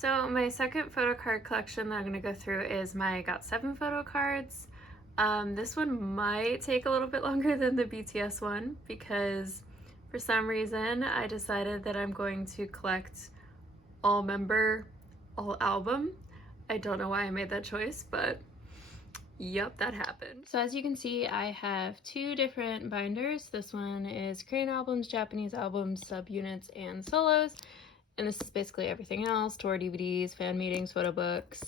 So my second photo card collection that I'm going to go through is my GOT7 photo cards. This one might take a little bit longer than the BTS one because for some reason I decided that I'm going to collect all member, all album. I don't know why I made that choice, but yep, that happened. So as you can see, I have two different binders. This one is Korean albums, Japanese albums, subunits, and solos. And this is basically everything else: tour DVDs, fan meetings, photo books,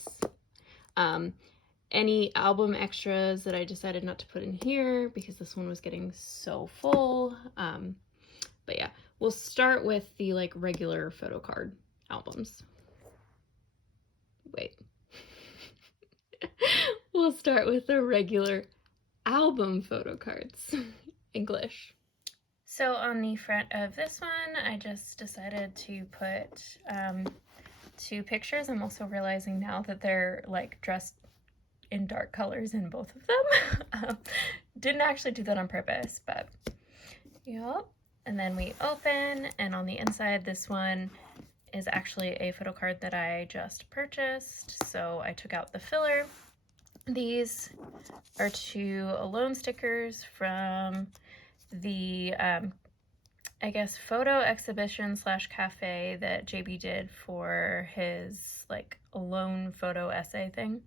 any album extras that I decided not to put in here because this one was getting so full. But yeah, we'll start with the like regular photo card albums. Wait. We'll start with the regular album photo cards. English. So on the front of this one, I just decided to put two pictures. I'm also realizing now that they're like dressed in dark colors in both of them. Didn't actually do that on purpose, but yep. And then we open, and on the inside, this one is actually a photo card that I just purchased. So I took out the filler. These are two alone stickers from the I guess photo exhibition / cafe that JB did for his like alone photo essay thing.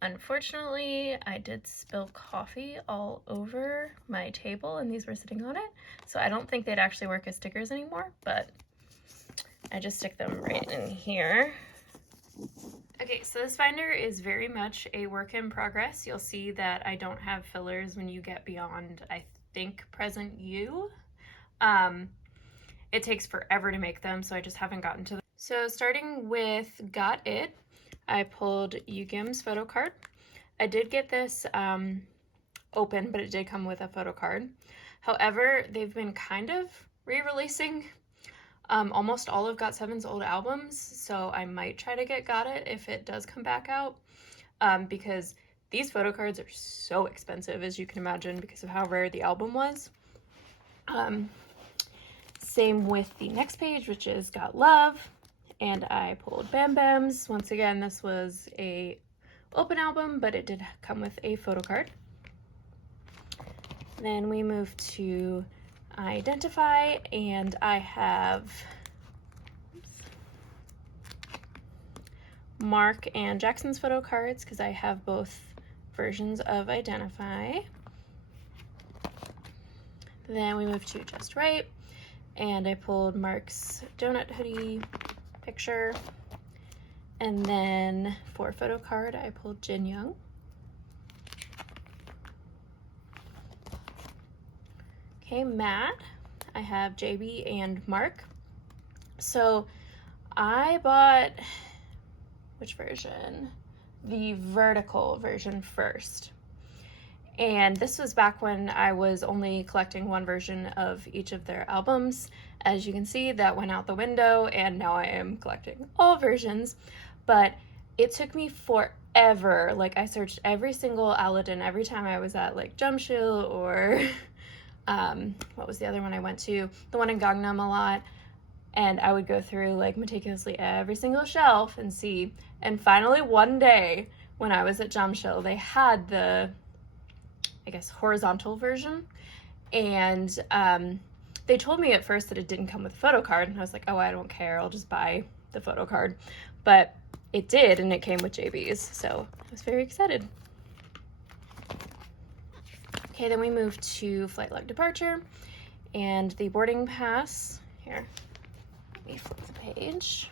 Unfortunately, I did spill coffee all over my table and these were sitting on it, so I don't think they'd actually work as stickers anymore, but I just stick them right in here. Okay, so this binder is very much a work in progress. You'll see that I don't have fillers when you get beyond, I think, present you. It takes forever to make them, so I just haven't gotten to them. So starting with Got It, I pulled Yugim's photo card. I did get this open, but it did come with a photo card. However, they've been kind of re-releasing almost all of GOT7's old albums, so I might try to get Got It if it does come back out, because these photo cards are so expensive, as you can imagine, because of how rare the album was. Same with the next page, which is Got Love, and I pulled Bam Bam's. Once again, this was a open album, but it did come with a photo card. Then we move to Identify, and I have Mark and Jackson's photo cards because I have both versions of Identify. Then we move to Just Right, and I pulled Mark's donut hoodie picture. And then for photo card, I pulled Jin Young. Okay, Matt, I have JB and Mark. So I bought, which version? The vertical version first. And this was back when I was only collecting one version of each of their albums. As you can see, that went out the window, and now I am collecting all versions. But it took me forever. Like, I searched every single Aladdin every time I was at like Jumshil or what was the other one I went to? The one in Gangnam a lot. And I would go through like meticulously every single shelf and see. And finally one day when I was at Jumshil, they had the, I guess, horizontal version. And they told me at first that it didn't come with a photo card. And I was like, oh, I don't care. I'll just buy the photo card. But it did, and it came with JB's. So I was very excited. Okay, then we move to Flight Log Departure and the boarding pass. Here, let me flip the page.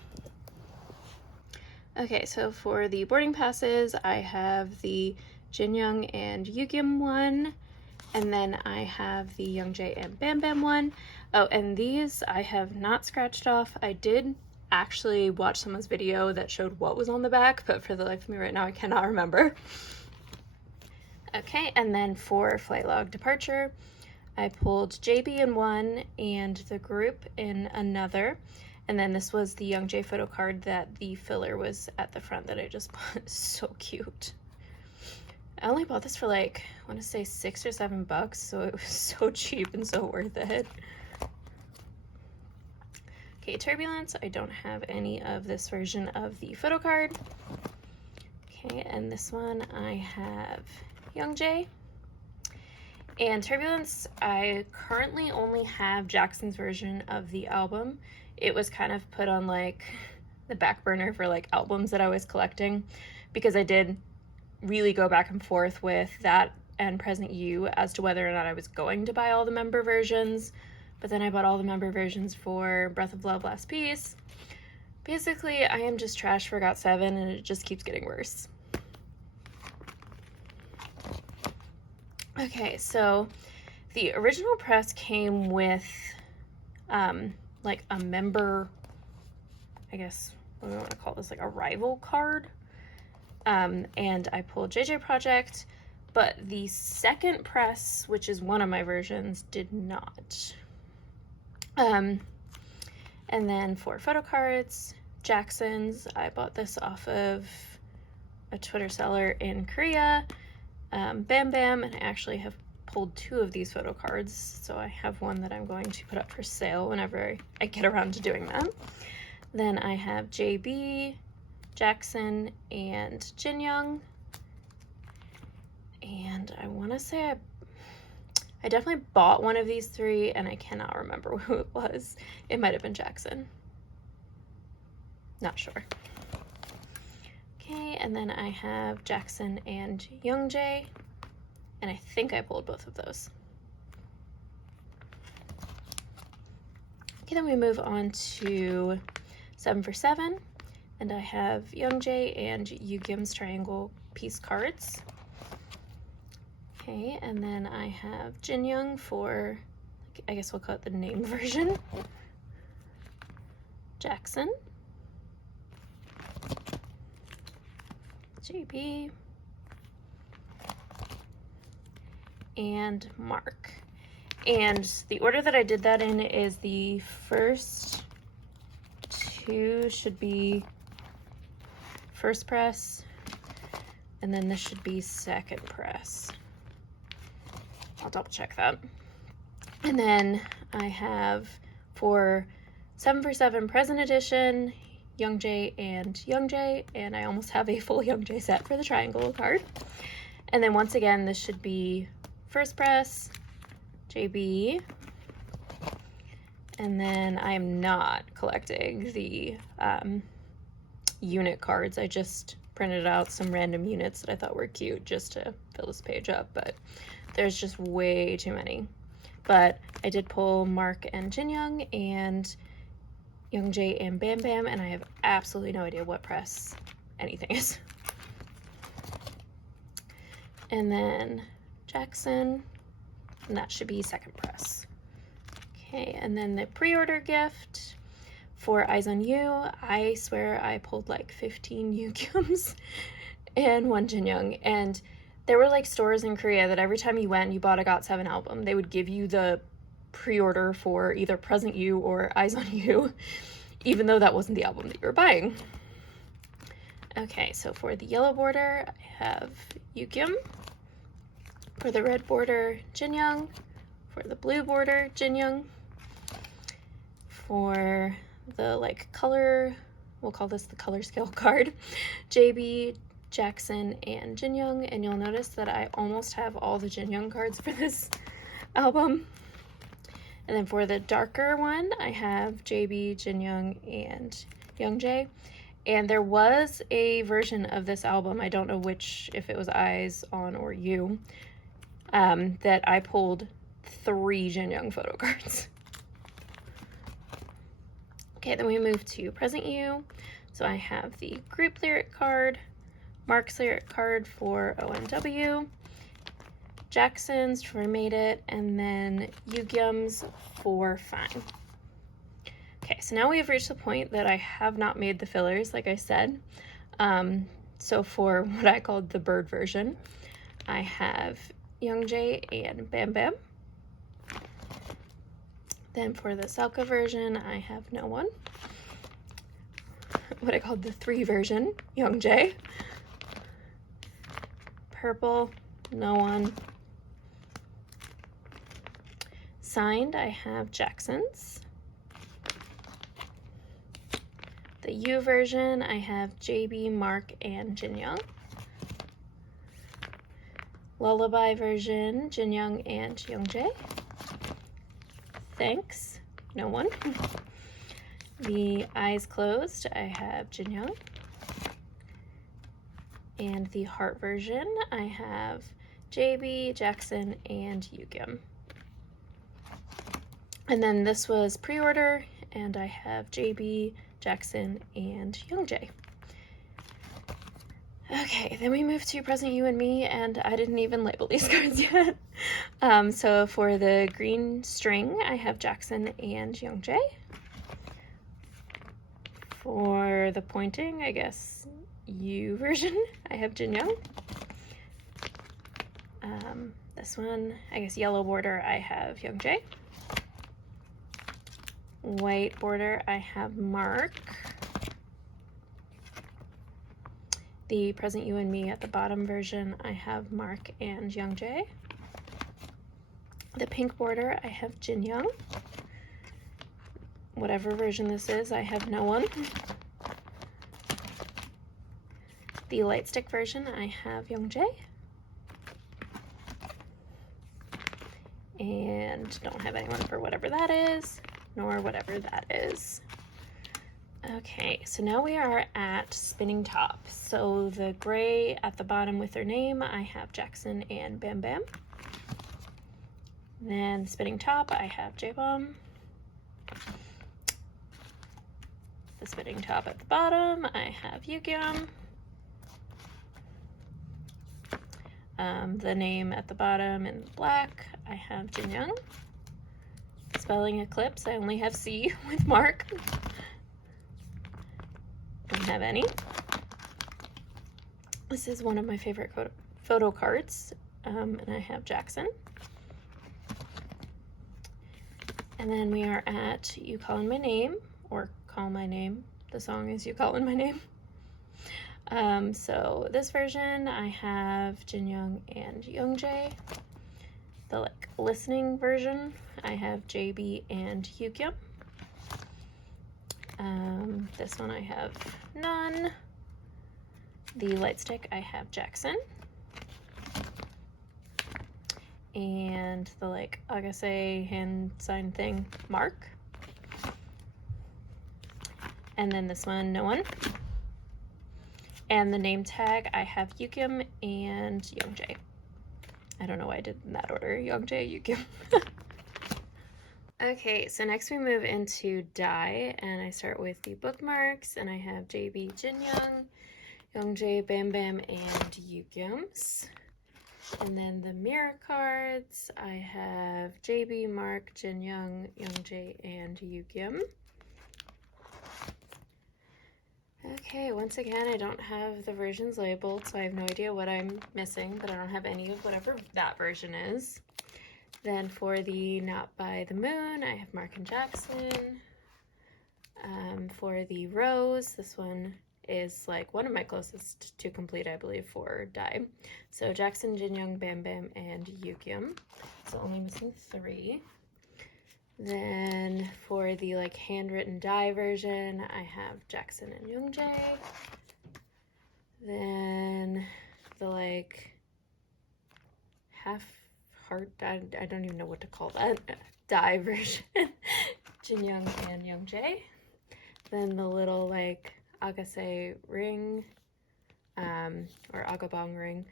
Okay, so for the boarding passes, I have the Jin Young and Yugim one, and then I have the Youngjae and Bam Bam one. Oh, and these I have not scratched off. I did actually watch someone's video that showed what was on the back, but for the life of me right now, I cannot remember. Okay, and then for Flight Log Departure, I pulled JB in one and the group in another. And then this was the Youngjae photo card that the filler was at the front that I just bought. So cute. I only bought this for like, I want to say $6 or $7, so it was so cheap and so worth it. Okay, Turbulence, I don't have any of this version of the Photocard. Okay, and this one I have Youngjae. And Turbulence, I currently only have Jackson's version of the album. It was kind of put on like the back burner for like albums that I was collecting, because I did really go back and forth with that and Present You as to whether or not I was going to buy all the member versions. But then I bought all the member versions for Breath of Love Last Piece. Basically, I am just trash for GOT7 and it just keeps getting worse. Okay, so the original press came with like a member, I guess, what do we want to call this, like a rival card. And I pulled JJ Project, but the second press, which is one of my versions, did not. And then for Photocards, Jackson's, I bought this off of a Twitter seller in Korea. Bam Bam, and I actually have pulled 2 of these photo cards, so I have one that I'm going to put up for sale whenever I get around to doing that. Then I have JB, Jackson, and Jin Young. And I want to say I definitely bought one of these 3, and I cannot remember who it was. It might have been Jackson. Not sure. Okay, and then I have Jackson and Youngjae, and I think I pulled both of those. Okay, then we move on to 7 for 7, and I have Youngjae and Yugim's triangle piece cards. Okay, and then I have Jin Young for, I guess we'll call it the name version. Jackson. JB, and Mark. And the order that I did that in is the first 2 should be first press, and then this should be second press. I'll double check that. And then I have for 7 for 7 present edition, Youngjae and Youngjae, and I almost have a full Youngjae set for the triangle card. And then once again, this should be first press, JB, and then I'm not collecting the unit cards. I just printed out some random units that I thought were cute just to fill this page up, but there's just way too many. But I did pull Mark and Jin Young and Youngjae and Bam Bam, and I have absolutely no idea what press anything is. And then Jackson, and that should be second press. Okay, and then the pre-order gift for Eyes on You, I swear I pulled like 15 Yugyeoms and 1 Jin Young, and there were like stores in Korea that every time you went and you bought a GOT7 album, they would give you the pre-order for either Present You or Eyes on You, even though that wasn't the album that you were buying. Okay, so for the yellow border, I have Yugyeom. For the red border, Jin Young. For the blue border, Jin Young. For the like color, we'll call this the color scale card, JB, Jackson, and Jin Young. And you'll notice that I almost have all the Jin Young cards for this album. And then for the darker one, I have JB, Jin Young, and Youngjae. And there was a version of this album, I don't know which, if it was Eyes On or You, that I pulled 3 Jin Young photo cards. Okay, then we move to Present You. So I have the group lyric card, Mark's lyric card for OMW, Jackson's for Made It, and then Yugyeom's for Fine. Okay, so now we have reached the point that I have not made the fillers, like I said. So for what I called the bird version, I have Youngjae and Bam Bam. Then for the Selka version, I have no one. What I called the 3 version, Youngjae. Purple, no one. Signed, I have Jackson's. The U version, I have JB, Mark, and Jinyoung. Lullaby version, Jinyoung and Youngjae. Thanks, no one. The Eyes Closed, I have Jinyoung. And the Heart version, I have JB, Jackson, and Yugyeom. And then this was pre-order, and I have JB, Jackson, and Youngjae. Okay, then we move to Present You and Me, and I didn't even label these cards yet. So for the green string, I have Jackson and Youngjae. For the pointing, I guess, U version, I have Jinyoung. This one, I guess yellow border, I have Youngjae. White border, I have Mark. The Present You and Me at the bottom version, I have Mark and Youngjae. The pink border, I have Jinyoung. Whatever version this is, I have no one. The light stick version, I have Youngjae. And don't have anyone for whatever that is, nor whatever that is. Okay, so now we are at spinning top. So the gray at the bottom with their name, I have Jackson and Bam Bam. Then spinning top, I have J-Bomb. The spinning top at the bottom, I have Yugyeom. The name at the bottom in black, I have Jinyoung. Spelling Eclipse, I only have C with Mark. Don't have any. This is one of my favorite photo cards, and I have Jackson. And then we are at You Callin' My Name, or Call My Name. The song is You Callin' My Name. So this version, I have Jinyoung and Youngjae. The listening version, I have JB and Yugyeom. This one I have none. The light stick, I have Jackson. And the Agase hand sign thing, Mark. And then this one, no one. And the name tag, I have Yugyeom and Youngjae. I don't know why I did in that order, Youngjae, Yugyeom. Okay, so next we move into die, and I start with the bookmarks, and I have JB, Jinyoung, Youngjae, Bam Bam, and Yugyeom's. And then the mirror cards, I have JB, Mark, Jinyoung, Youngjae, and Yugyeom. Okay, once again, I don't have the versions labeled, so I have no idea what I'm missing, but I don't have any of whatever that version is. Then for the Not by the Moon, I have Mark and Jackson. For the Rose, this one is one of my closest to complete, I believe, for die. So Jackson, Jinyoung, Bam Bam, and Yugyeom. So only missing 3. Then for the handwritten die version, I have Jackson and Youngjae. Then the half heart, I don't even know what to call that, die version, Jinyoung and Youngjae. Then the little Agase ring, or Agabong ring,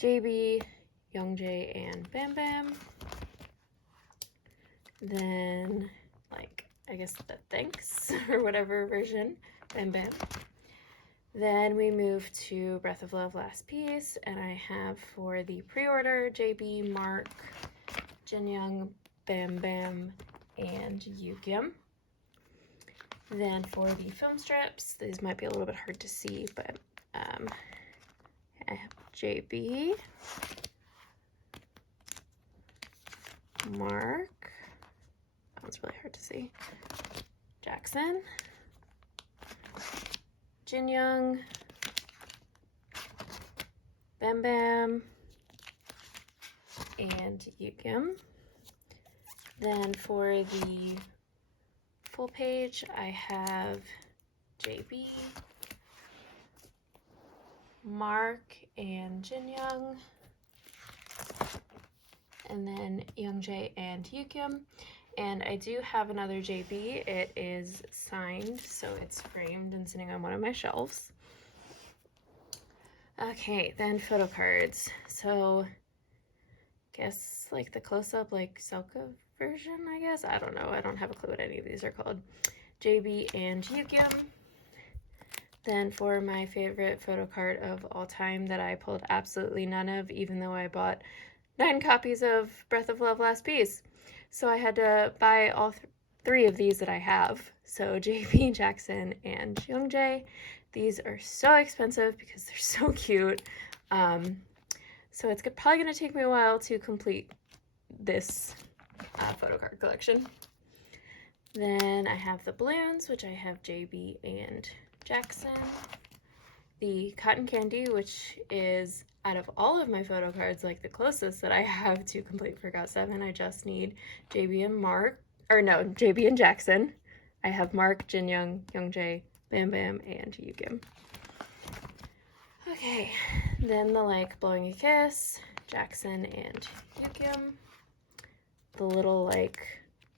JB, Youngjae, and Bam Bam. Then I guess the thanks or whatever version, Bam Bam. Then we move to Breath of Love Last Piece, and I have for the pre-order JB, Mark, Jinyoung, Bam Bam, and Yugyeom. Then for the film strips, these might be a little bit hard to see, but I have JB, Mark, that one's really hard to see, Jackson, Jinyoung, Bam Bam, and Yugyeom. Then for the full page, I have JB, Mark and Jin Young, and then Youngjae and Yukyum. And I do have another JB. It is signed, so it's framed and sitting on one of my shelves. Okay, then photo cards. So, guess like the close-up, like Selka version, I guess. I don't know. I don't have a clue what any of these are called. JB and Yukyum. Then for my favorite photo card of all time that I pulled absolutely none of, even though I bought 9 copies of Breath of Love Last Piece. So I had to buy all 3 of these that I have. So JB, Jackson, and Youngjae. These are so expensive because they're so cute. So it's probably going to take me a while to complete this photo card collection. Then I have the balloons, which I have JB and Jackson. The cotton candy, which is out of all of my photo cards, like the closest that I have to complete for GOT7. I just need JB and Mark, or no, JB and Jackson. I have Mark, Jin Young, Youngjae, Bam Bam, and Yukyum. Okay, then the like blowing a kiss, Jackson and Yukyum. The little like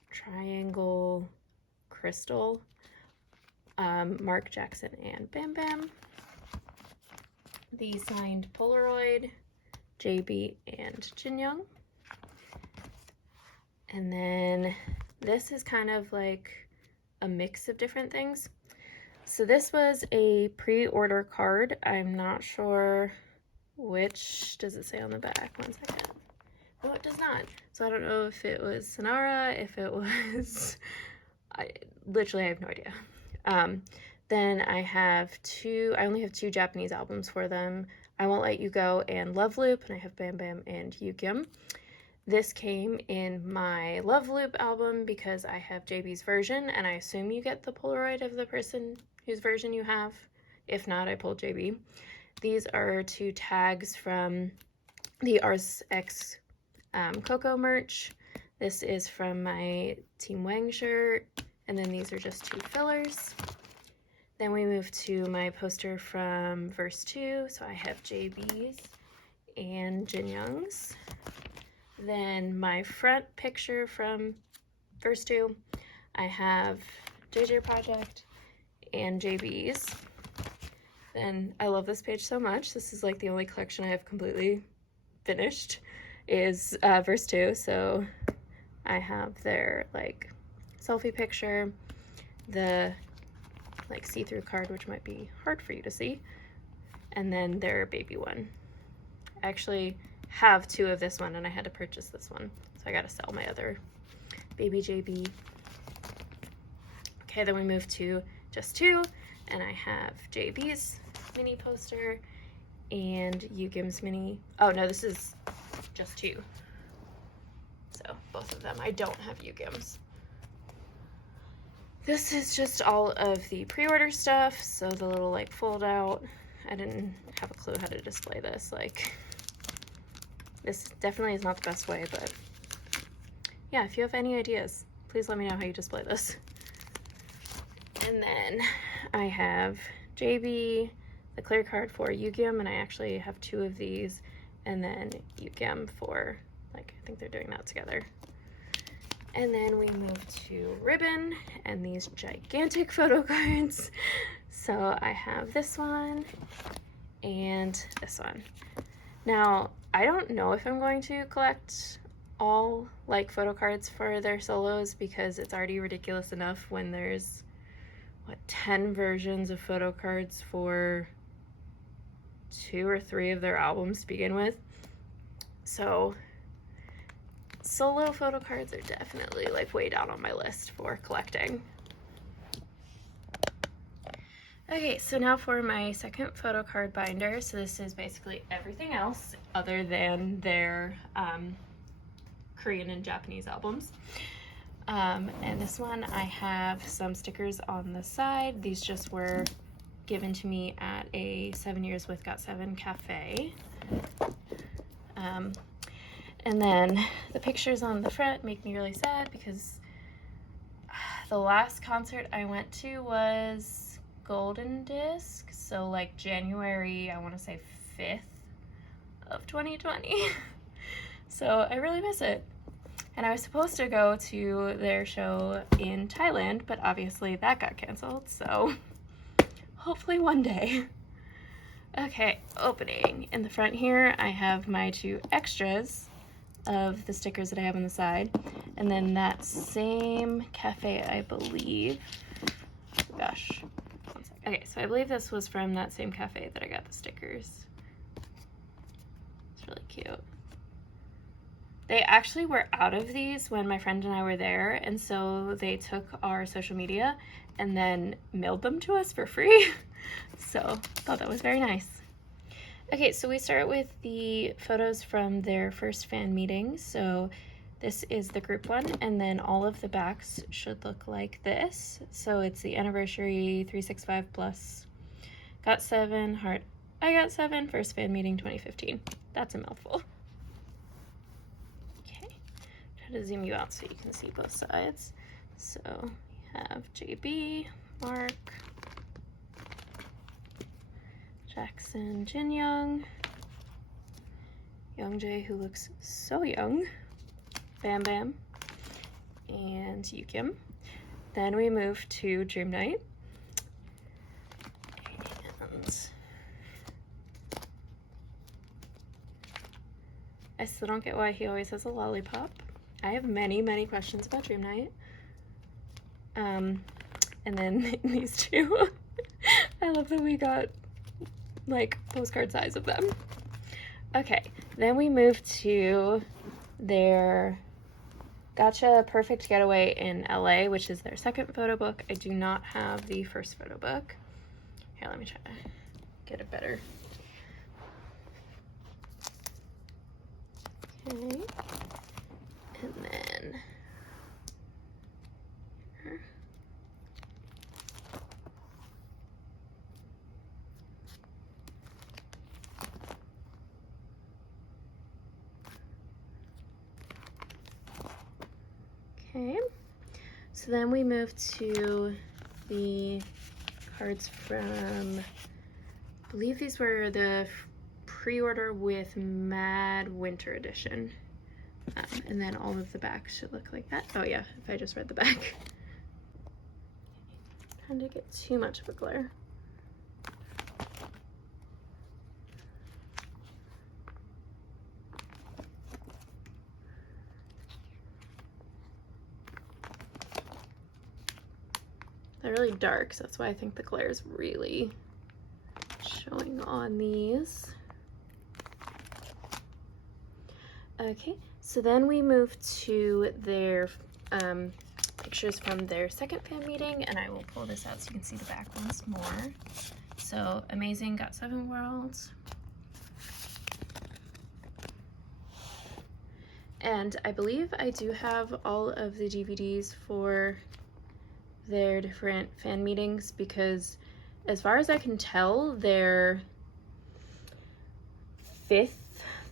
triangle crystal, Mark, Jackson, and Bam Bam. The signed Polaroid, JB and Jin Young. And then this is kind of like a mix of different things. So this was a pre-order card. I'm not sure which, does it say on the back? One second. Oh, it does not. So I don't know if it was Sonara, if it was, I have no idea. Then I only have 2 Japanese albums for them. I Won't Let You Go and Love Loop, and I have Bam Bam and Yukyum. This came in my Love Loop album because I have JB's version, and I assume you get the Polaroid of the person whose version you have. If not, I pulled JB. These are 2 tags from the Ars X Coco merch. This is from my Team Wang shirt, and then these are just 2 fillers. Then we move to my poster from verse 2. So I have JB's and Jin Young's. Then my front picture from verse 2, I have JJ Project and JB's. Then I love this page so much. This is like the only collection I have completely finished is verse 2. So I have their like selfie picture, the like see-through card, which might be hard for you to see, and then their baby one. I actually have 2 of this one, and I had to purchase this one, so I gotta sell my other baby JB. Okay, then we move to just 2, and I have JB's mini poster and Yukyum's mini. Oh no, this is just 2. So both of them. I don't have Yukyum's. This is just all of the pre-order stuff, so the little like fold out. I didn't have a clue how to display this. Like, this definitely is not the best way, but yeah, if you have any ideas, please let me know how you display this. And then I have JB, the clear card for Yukyum, and I actually have 2 of these, and then Yukyum for, like, I think they're doing that together. And then we move to ribbon and these gigantic photo cards. So I have this one and this one. Now, I don't know if I'm going to collect all like photo cards for their solos because it's already ridiculous enough when there's, what, 10 versions of photo cards for 2 or 3 of their albums to begin with. So solo photo cards are definitely like way down on my list for collecting. Okay, so now for my second photo card binder. So this is basically everything else other than their Korean and Japanese albums. And this one I have some stickers on the side. These just were given to me at a 7 Years with GOT7 cafe. And then the pictures on the front make me really sad because the last concert I went to was golden disc, so like January, I want to say 5th of 2020. So I really miss it. And I was supposed to go to their show in Thailand, but obviously that got canceled, so hopefully one day. Okay, opening. In the front here, I have my 2 extras of the stickers that I have on the side. And then that same cafe, I believe. Gosh, 1 second. Okay, so I believe this was from that same cafe that I got the stickers. It's really cute. They actually were out of these when my friend and I were there, and so they took our social media and then mailed them to us for free. So I thought that was very nice. Okay, so we start with the photos from their first fan meeting. So this is the group one, and then all of the backs should look like this. So it's the anniversary 365 plus GOT7 heart I got 7 first fan meeting 2015. That's a mouthful. To zoom you out so you can see both sides. So we have JB, Mark, Jackson, Jin Young, Young Jae, who looks so young, Bam Bam, and Yukim. Then we move to Dream Night. And I still don't get why he always has a lollipop. I have many, many questions about Dream Night. And then these 2. I love that we got like postcard size of them. Okay, then we move to their Gotcha Perfect Getaway in LA, which is their second photo book. I do not have the first photo book. Here, let me try to get it better. Okay. And then here. Okay, so then we move to the cards from, I believe these were the pre-order with Mad Winter Edition. And then all of the backs should look like that. Oh yeah, if I just read the back. Trying to get too much of a glare. They're really dark, so that's why I think the glare is really showing on these. Okay, so then we move to their pictures from their second fan meeting, and I will pull this out so you can see the back once more. So amazing GOT7 Worlds. And I believe I do have all of the DVDs for their different fan meetings, because as far as I can tell, their 5th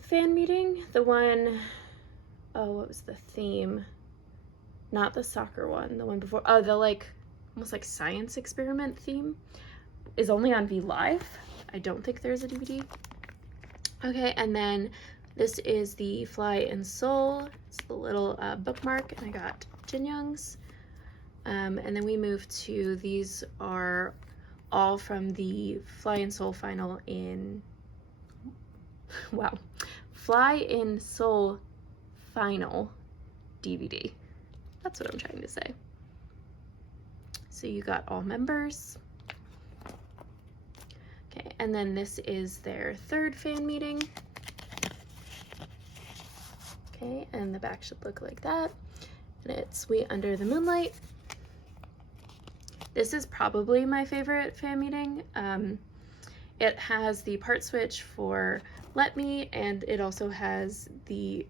fan meeting, the one, oh, what was the theme? Not the soccer one, the one before, oh, the like, almost like science experiment theme, is only on V Live. I don't think there's a DVD. Okay, and then this is the Fly in Seoul. It's the little bookmark, and I got Jin Young's. And then we move to, these are all from the Fly in Seoul final in, wow, Fly in Seoul final DVD. That's what I'm trying to say. So you got all members. Okay, and then this is their 3rd fan meeting. Okay, and the back should look like that. And it's Sweet Under the Moonlight. This is probably my favorite fan meeting. It has the part switch for Let Me, and it also has the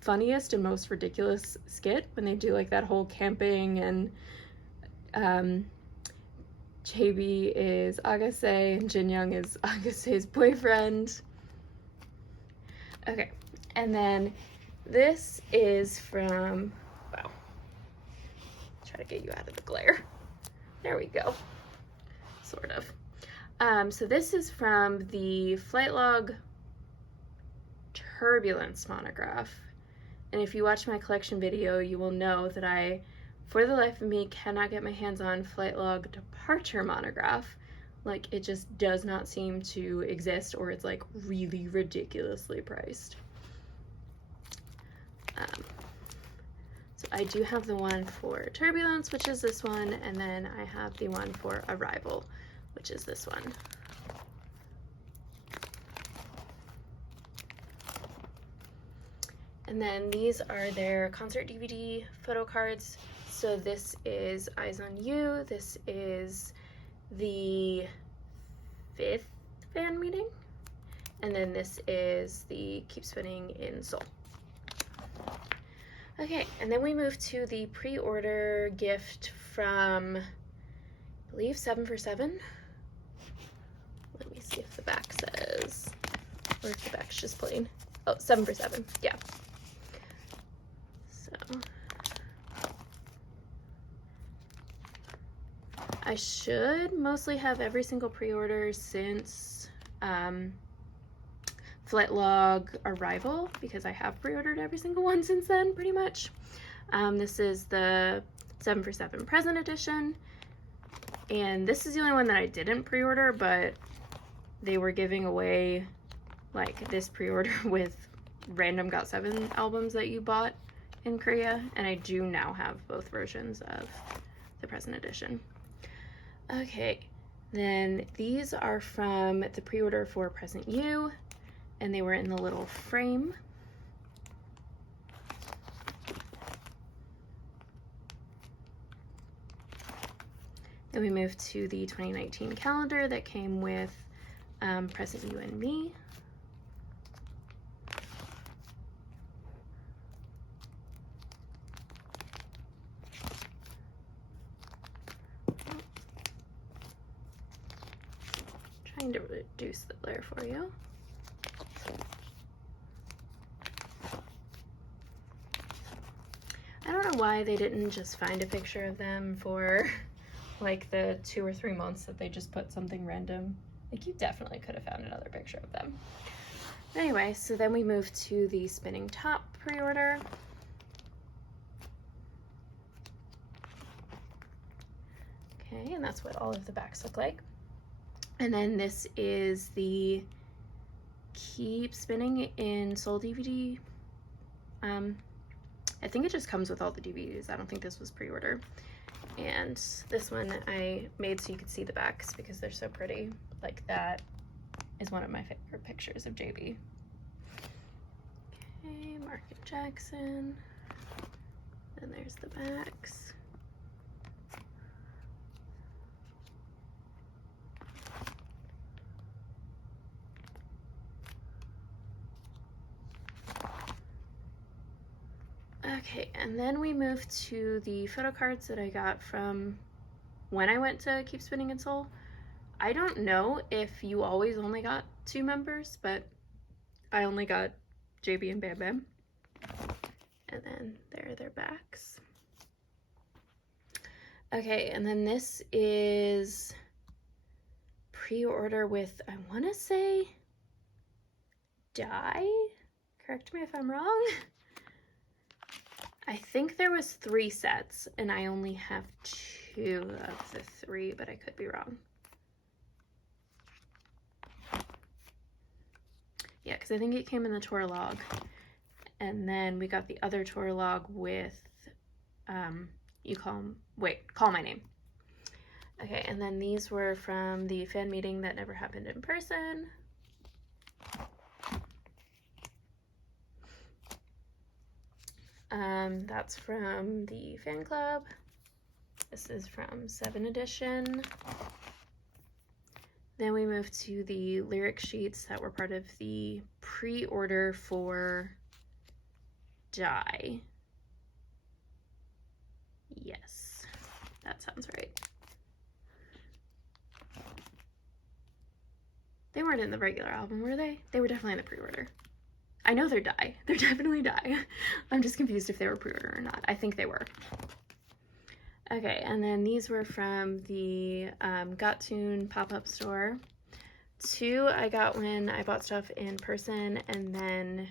funniest and most ridiculous skit when they do like that whole camping, and JB is Agase and Jin Young is Agase's boyfriend. Okay, and then this is from, wow, try to get you out of the glare. There we go. sort of. So this is from the Flight Log Turbulence monograph. And if you watch my collection video, you will know that I, for the life of me, cannot get my hands on Flight Log Departure monograph. Like, it just does not seem to exist, or it's like really ridiculously priced. So I do have the one for Turbulence, which is this one, and then I have the one for Arrival, which is this one. And then these are their concert DVD photo cards. So this is Eyes on You. This is the 5th fan meeting. And then this is the Keep Spinning in Seoul. Okay, and then we move to the pre-order gift from, I believe, 7 for 7. Let me see if the back says, or if the back's just plain. Oh, 7 for 7, yeah. So, I should mostly have every single pre-order since Flight Log Arrival, because I have pre-ordered every single one since then, pretty much. This is the 7 for 7 present edition, and this is the only one that I didn't pre-order, but they were giving away like this pre-order with random GOT7 albums that you bought in Korea, and I do now have both versions of the present edition. Okay, then these are from the pre-order for Present You, and they were in the little frame. Then we moved to the 2019 calendar that came with Present You and Me. Trying to reduce the glare for you. I don't know why they didn't just find a picture of them for like the 2 or 3 months that they just put something random. Like, you definitely could have found another picture of them. Anyway, so then we moved to the spinning top pre-order. Okay, and that's what all of the backs look like. And then this is the Keep Spinning in Seoul DVD. I think it just comes with all the DVDs. I don't think this was pre-order. And this one I made so you could see the backs because they're so pretty. Like, that is one of my favorite pictures of JB. Okay, Market Jackson. And there's the backs. Okay, and then we moved to the photo cards that I got from when I went to Keep Spinning in Seoul. I don't know if you always only got 2 members, but I only got JB and Bam Bam. And then there are their backs. Okay, and then this is pre-order with, I want to say, Die? Correct me if I'm wrong. I think there was 3 sets, and I only have 2 of the 3, but I could be wrong. Yeah, because I think it came in the tour log, and then we got the other tour log with, Call My Name. Okay, and then these were from the fan meeting that never happened in person. That's from the fan club. This is from 7 edition. Then we moved to the lyric sheets that were part of the pre-order for Die. Yes, that sounds right. They weren't in the regular album, were they? They were definitely in the pre-order. I know they're Die. They're definitely Die. I'm just confused if they were pre-order or not. I think they were. Okay, and then these were from the GOT7 pop-up store. 2 I got when I bought stuff in person, and then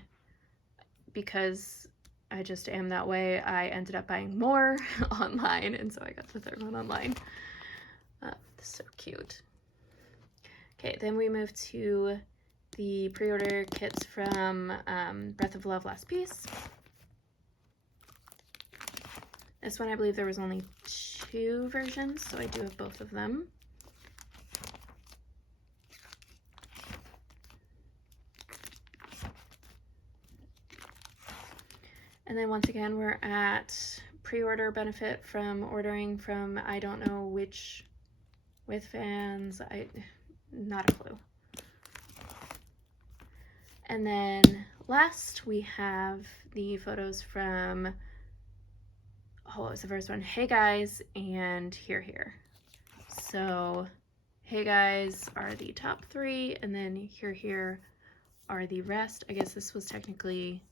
because I just am that way, I ended up buying more online, and so I got the 3rd one online. So cute. Okay, then we move to the pre-order kits from Breath of Love Last Piece. This one, I believe there was only 2 versions, so I do have both of them. And then once again, we're at pre-order benefit from ordering from I don't know which with fans. Not a clue. And then last we have the photos from, what was the first one? Hey Guys and Here Here. So Hey Guys are the top 3, and then Here Here are the rest. I guess this was technically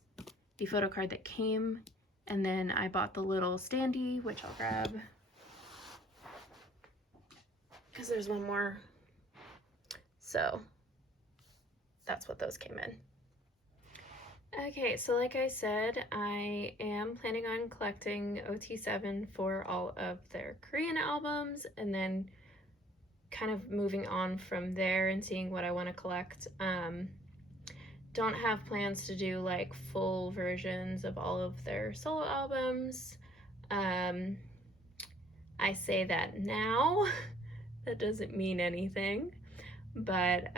the photo card that came, and then I bought the little standee, which I'll grab because there's one more. So that's what those came in. Okay, so like I said, I am planning on collecting GOT7 for all of their Korean albums, and then kind of moving on from there and seeing what I want to collect. Don't have plans to do like full versions of all of their solo albums. I say that now. That doesn't mean anything. But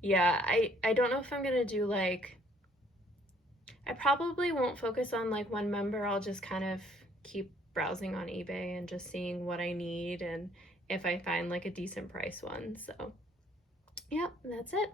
yeah, I don't know if I'm gonna do like, I probably won't focus on like one member. I'll just kind of keep browsing on eBay and just seeing what I need and if I find like a decent price one. So yeah, that's it.